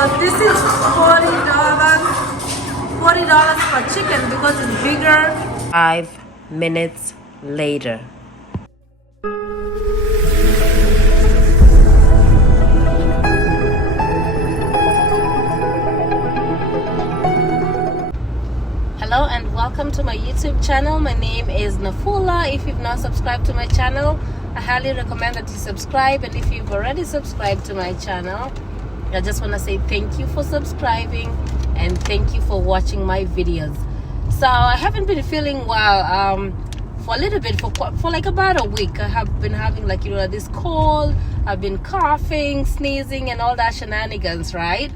So this is $40. $40 for chicken because it's bigger. 5 minutes later. Hello and welcome to my YouTube channel. My name is NAFULA. If you've not subscribed to my channel, I highly recommend that you subscribe. And if you've already subscribed to my channel, I just want to say thank you for subscribing and thank you for watching my videos. So I haven't been feeling well for a little bit, for like about a week. I have been having like, you know, this cold. I've been coughing, sneezing and all that shenanigans, right?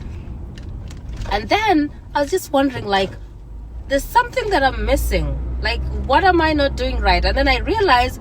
And then I was just wondering, like, there's something that I'm missing. Like, what am I not doing right? And then I realized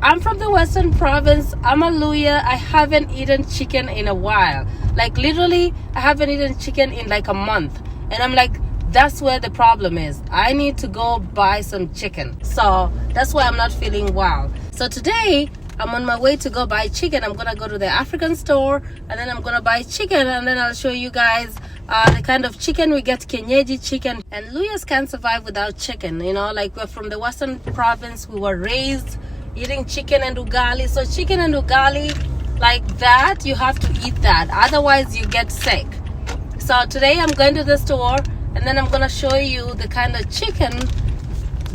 I'm from the Western province. I'm a Luya. I haven't eaten chicken in a while. Like, literally, I haven't eaten chicken in like a month. And I'm like, that's where the problem is. I need to go buy some chicken. So that's why I'm not feeling well. So today, I'm on my way to go buy chicken. I'm gonna go to the African store and then I'm gonna buy chicken, and then I'll show you guys the kind of chicken we get. Kienyeji chicken. And Luyas can't survive without chicken. You know, like, we're from the Western province. We were raised eating chicken and ugali. So chicken and ugali, like that, you have to eat that. Otherwise you get sick. So today I'm going to the store and then I'm gonna show you the kind of chicken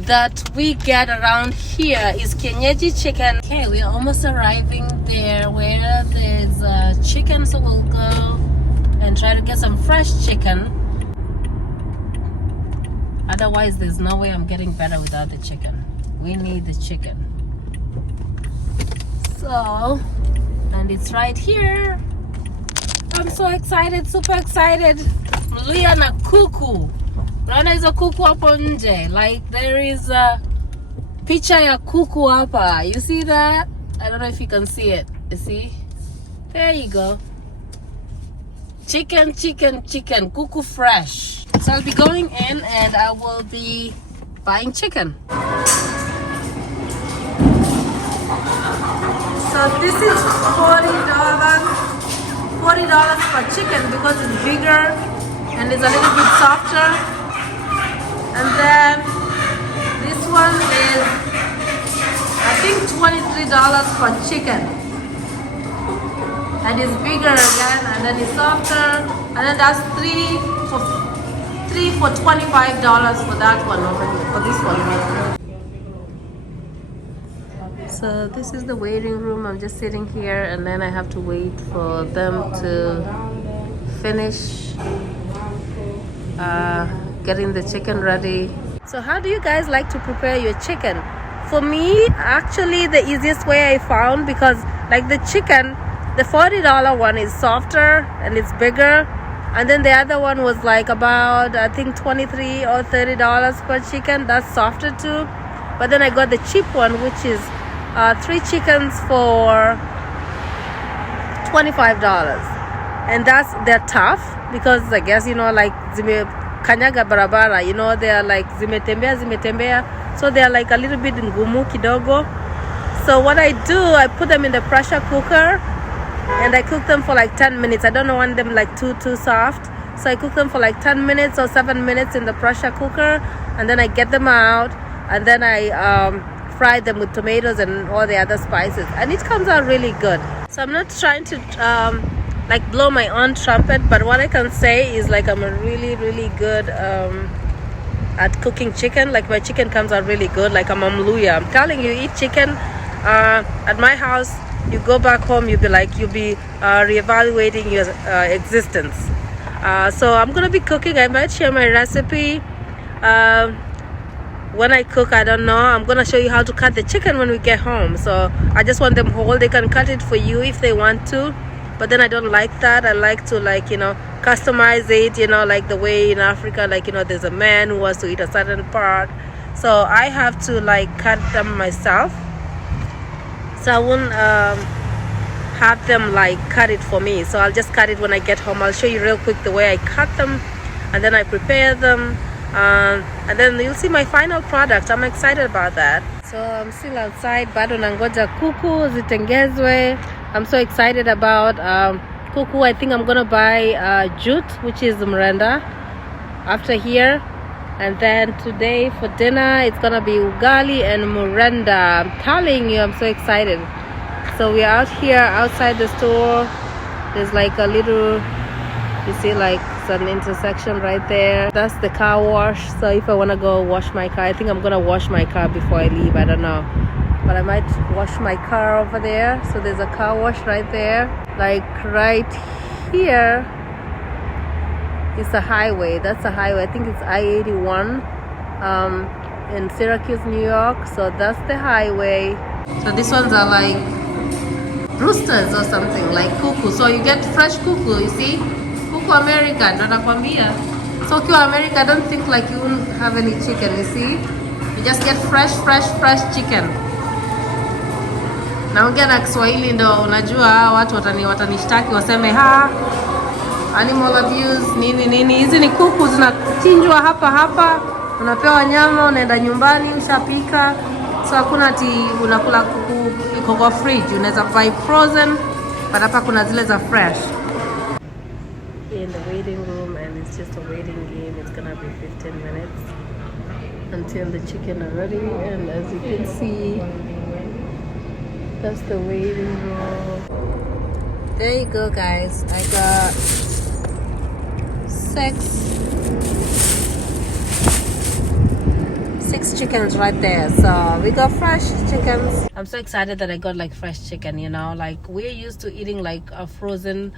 that we get around here is Kienyeji chicken. Okay, we're almost arriving there where there's chicken, so we'll go and try to get some fresh chicken. Otherwise there's no way I'm getting better without the chicken. We need the chicken. So, and it's right here. I'm so excited, super excited. Mluya na kuku. Unaona hizo kuku hapo nje? Like, there is a picha ya kuku hapa. You see that? I don't know if you can see it. You see? There you go. Chicken, chicken, chicken. Kuku fresh. So I'll be going in and I will be buying chicken. So this is $40 for chicken because it's bigger and it's a little bit softer. And then this one is, I think, $23 for chicken. And it's bigger again, and then it's softer. And then that's three for $25 for that one over here, for this one. So this is the waiting room. I'm just sitting here and then I have to wait for them to finish getting the chicken ready. So how do you guys like to prepare your chicken? For me, actually the easiest way I found, because like the chicken, the $40 one is softer and it's bigger, and then the other one was like about, I think, $23 or $30 per chicken. That's softer too. But then I got the cheap one, which is 3 chickens for $25. And they're tough because I guess, you know, like kanyaga barabara, you know, they are like zimetembea, so they are like a little bit ngumu kidogo. So what I do, I put them in the pressure cooker and I cook them for like 10 minutes. I don't want them like too soft, so I cook them for like 10 minutes or 7 minutes in the pressure cooker, and then I get them out and then I fry them with tomatoes and all the other spices, and it comes out really good. So I'm not trying to like blow my own trumpet, but what I can say is, like, I'm a really good at cooking chicken. Like, my chicken comes out really good. Like, I'm a Mluya. I'm telling you, eat chicken at my house, you go back home, you'll be reevaluating your existence. So I'm gonna be cooking. I might share my recipe when I cook. I don't know. I'm gonna show you how to cut the chicken when we get home. So I just want them whole. They can cut it for you if they want to, but then I don't like that. I like to, like, you know, customize it, you know, like the way in Africa, like, you know, there's a man who wants to eat a certain part, so I have to like cut them myself. So I won't have them like cut it for me. So I'll just cut it when I get home. I'll show you real quick the way I cut them, and then I prepare them, and then you'll see my final product. I'm excited about that. So I'm still outside, bado nangoja kuku zitengezwe. I'm so excited about kuku, I think I'm gonna buy jute, which is mrenda, after here. And then today for dinner, it's gonna be ugali and mrenda. I'm telling you, I'm so excited. So we're out here outside the store. There's like a little, you see, like it's an intersection right there. That's the car wash. So if I want to go wash my car, I think I'm gonna wash my car before I leave. I don't know, but I might wash my car over there. So there's a car wash right there. Like right here is a highway. That's a highway. I think it's I-81 in Syracuse, New York. So that's the highway. So these ones are like roosters or something, like kuku. So you get fresh kuku, you see? Kuku America, ndo nakwambia. So ukiwa America, I don't think like you won't have any chicken, you see? You just get fresh chicken. Naongea na Kiswahili ndo unajua watu watanishtaki waseme animal abuse nini. Hizi ni kuku zinachinjwa hapa. Unapewa nyama, unaenda nyumbani, ushapika. So hakuna ati unakula kuku iko kwa fridge. Unaweza buy frozen, but hapa kuna zile za fresh. In the waiting room, and it's just a waiting game. It's gonna be 15 minutes until the chicken are ready. And as you can see, that's the waiting room. There you go, guys. I got 6 chickens right there. So we got fresh chickens. I'm so excited that I got like fresh chicken, you know, like we're used to eating like frozen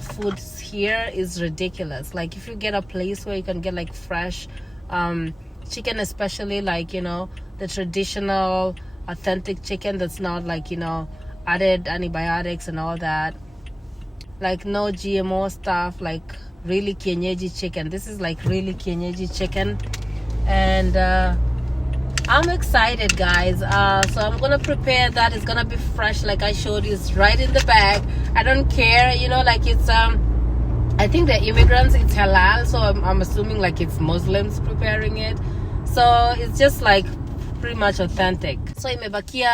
foods here is ridiculous. Like if you get a place where you can get like fresh chicken, especially like, you know, the traditional authentic chicken that's not like, you know, added antibiotics and all that, like no GMO stuff, like really Kienyeji chicken. This is like really Kienyeji chicken. And I'm excited, guys. So I'm gonna prepare that. It's gonna be fresh, like I showed you. It's right in the bag. I don't care, you know, like it's I think the immigrants, it's halal, so I'm assuming like it's Muslims preparing it, so it's just like pretty much authentic. So imebakia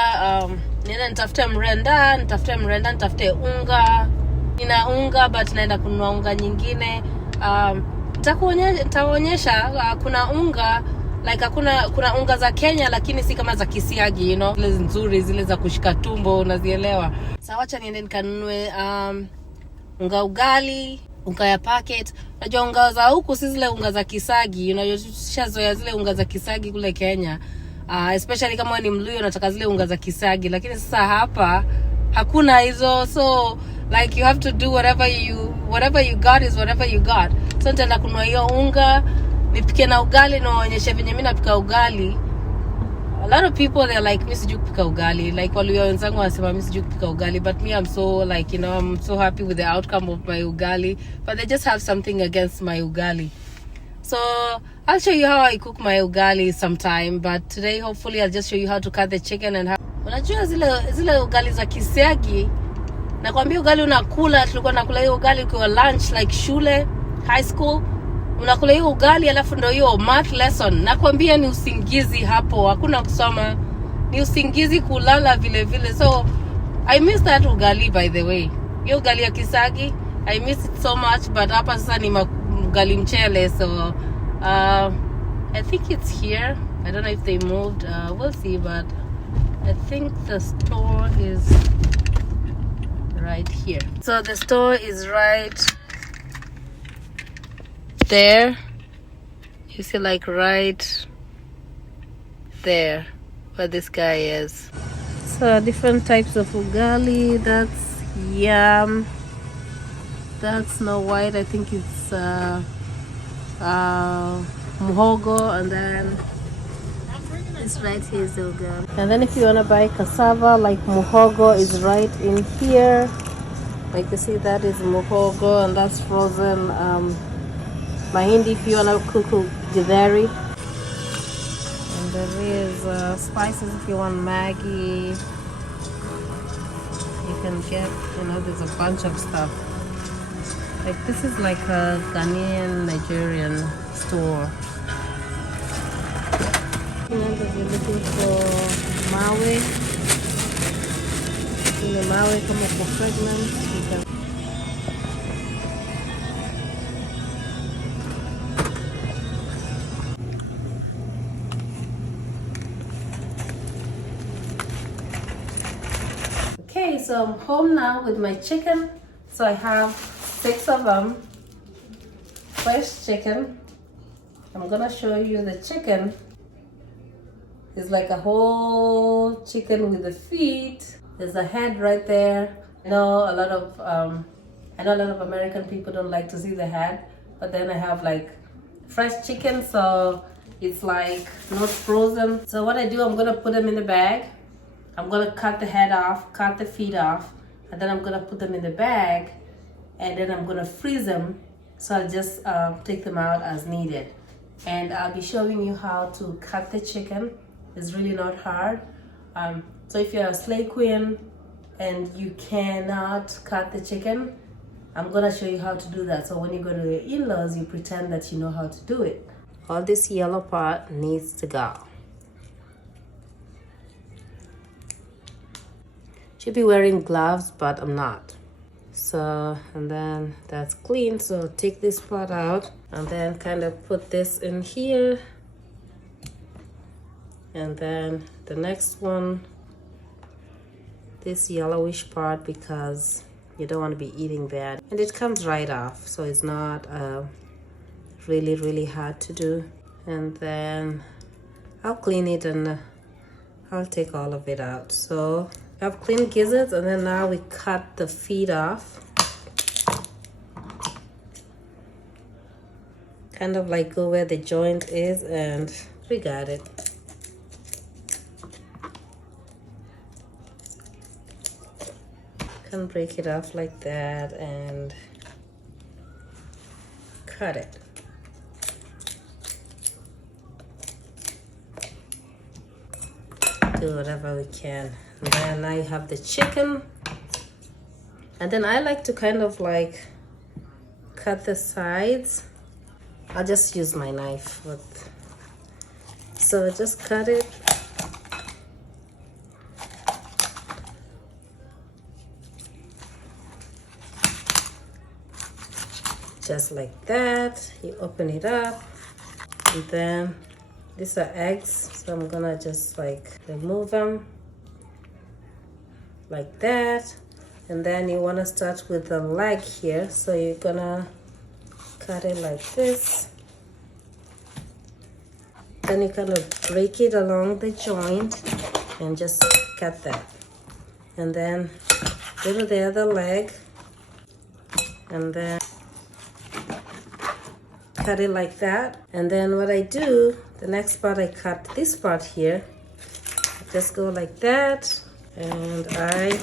nina nitafute mrenda, nitafute unga. Nina unga but naenda kununua unga nyingine. Nitaonyesha kuna unga like kuna unga za Kenya lakini si kama za kisiagi, you know, zile nzuri, zile za kushika tumbo, unazielewa. Sasa wacha niende nikanunue unga ugali, unga ya packet. Unajua unga za huku si zile unga za kisagi, unajua tushazoea zile unga za kisagi kule Kenya. Especially kama ni Mluyo unataka zile unga za kisagi, lakini sasa hapa hakuna hizo. So like you have to do whatever you got is whatever you got. So nitaenda kununua hiyo unga, nipike na ugali na waonyeshe venye mimi napika ugali. A lot of people they're like, mimi sijui kupika ugali. Like wale wenzangu wanasema mimi sijui kupika ugali, but me I'm so like, you know, I'm so happy with the outcome of my ugali, but they just have something against my ugali. So I'll show you how I cook my ugali sometime, but today hopefully I'll just show you how to cut the chicken and how. Unajua zile ugali za kisiagi, nakwambia ugali unakula, tulikuwa nakula hiyo ugali kwa lunch like shule, high school. Unakula hiyo ugali alafu ndio hiyo math lesson. Nakwambia ni usingizi hapo, hakuna kusoma. Ni usingizi kulala vile vile. So I miss that ugali, by the way. Hiyo ugali ya kisagi, I miss it so much, but hapa sasa ni ugali mchele. So I think it's here. I don't know if they moved. We'll see, but I think the store is right here. So the store is right there. You see, like right there where this guy is. So different types of ugali. That's yam. That's Snow White. I think it's muhogo, and then it's right here is the ugali. And then if you want to buy cassava, like muhogo is right in here. Like you see, that is muhogo, and that's frozen mahindi if you want to cook githeri. And there is spices if you want Maggi. You can get, you know, there's a bunch of stuff. Like this is like a Ghanaian Nigerian store. And if you're looking for mawe, you know, mawe come up for fragments. so I'm home now with my chicken. So I have 6 of them, fresh chicken. I'm gonna show you the chicken. It's like a whole chicken with the feet. There's a head right there. I know a lot of American people don't like to see the head, but then I have like fresh chicken, so it's like not frozen. So what I do, I'm gonna put them in the bag. I'm gonna cut the head off, cut the feet off, and then I'm gonna put them in the bag, and then I'm gonna freeze them. So I'll just take them out as needed. And I'll be showing you how to cut the chicken. It's really not hard. So if you're a slay queen and you cannot cut the chicken, I'm gonna show you how to do that. So when you go to your in-laws, you pretend that you know how to do it. All this yellow part needs to go. Should be wearing gloves, but I'm not. So, and then that's clean. So take this part out and then kind of put this in here. And then the next one, this yellowish part, because you don't want to be eating that. And it comes right off, so it's not really hard to do. And then I'll clean it and I'll take all of it out. So I've cleaned gizzards, and then now we cut the feet off. Kind of like go where the joint is, and we got it. Can break it off like that and cut it. Do whatever we can. And then now you have the chicken. And then I like to kind of like cut the sides. I'll just use my knife. So just cut it. Just like that. You open it up, and then these are eggs, so I'm gonna just like remove them like that. And then you want to start with the leg here, so you're gonna cut it like this. Then you kind of break it along the joint and just cut that. And then go to the other leg, and then cut it like that. And then what I do, the next part, I cut this part here. Just go like that, and I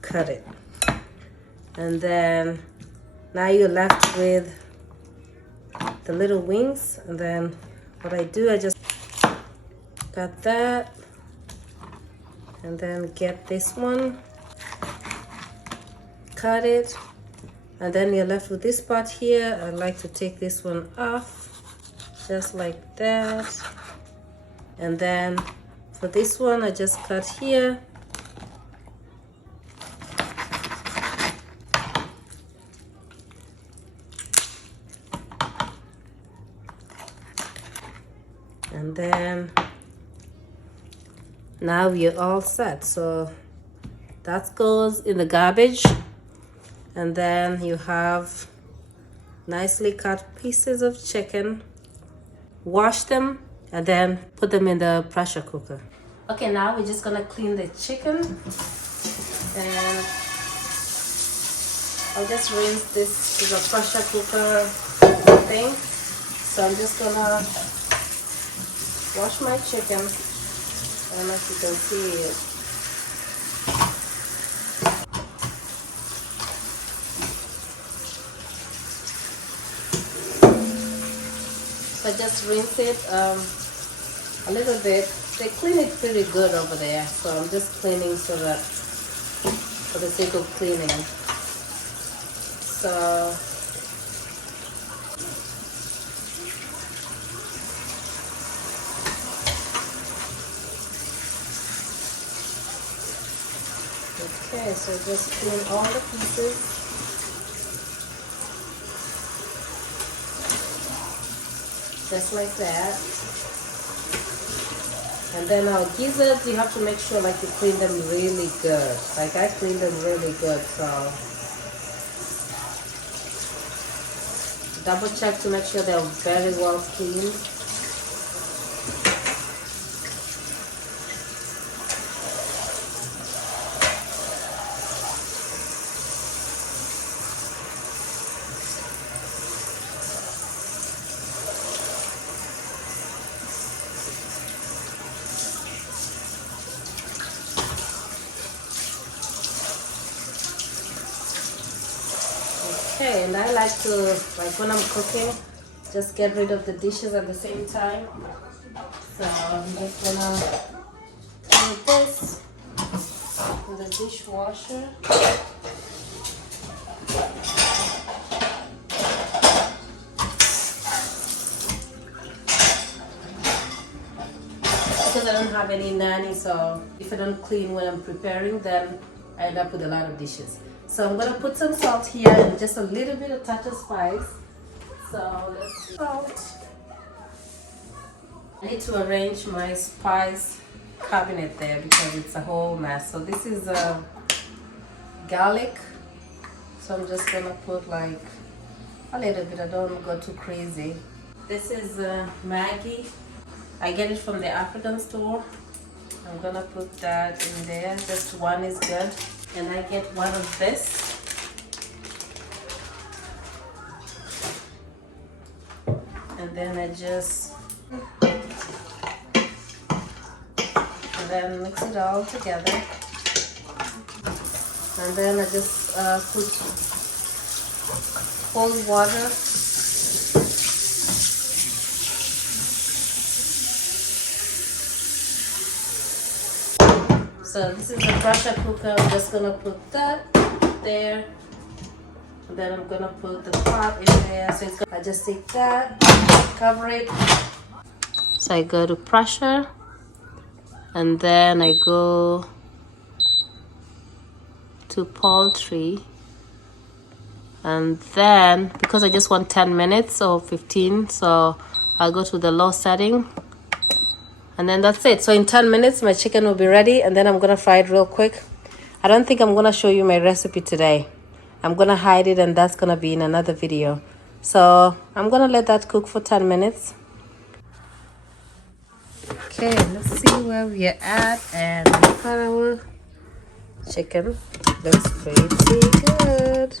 cut it. And then now you're left with the little wings. And then what I do, I just cut that, and then get this one, cut it. And then you're left with this part here. I like to take this one off, just like that. And then for this one, I just cut here. And then now we're all set. So that goes in the garbage. And then you have nicely cut pieces of chicken. Wash them and then put them in the pressure cooker. Okay, now we're just gonna clean the chicken. And I'll just rinse this with a pressure cooker thing. So I'm just gonna wash my chicken. I don't know if you can see it. So I just rinse it a little bit. They clean it pretty good over there, so I'm just cleaning so that for the sake of cleaning. So okay, so just clean all the pieces. Just like that. And then our gizzards, you have to make sure like you clean them really good. Like I clean them really good, so double check to make sure they're very well cleaned. Okay, and I like to, like when I'm cooking, just get rid of the dishes at the same time. So I'm just gonna put this in the dishwasher. Because I don't have any nanny, so if I don't clean when I'm preparing, then I end up with a lot of dishes. So I'm gonna put some salt here and just a little bit of touch of spice. So let's salt. I need to arrange my spice cabinet there because it's a whole mess. So this is garlic. So I'm just gonna put like a little bit. I don't go too crazy. This is Maggi. I get it from the African store. I'm gonna put that in there. Just one is good. And I get one of this. And then I just, and then mix it all together. And then I just put cold water. So this is the pressure cooker. I'm just gonna put that there. And then I'm gonna put the pot in there. So it's gonna, I just take that, cover it. So I go to pressure, and then I go to poultry. And then because I just want 10 minutes or 15, so I'll go to the low setting. And then that's it. So in 10 minutes, my chicken will be ready. And then I'm going to fry it real quick. I don't think I'm going to show you my recipe today. I'm going to hide it, and that's going to be in another video. So I'm going to let that cook for 10 minutes. Okay, let's see where we're at. And our chicken looks pretty good.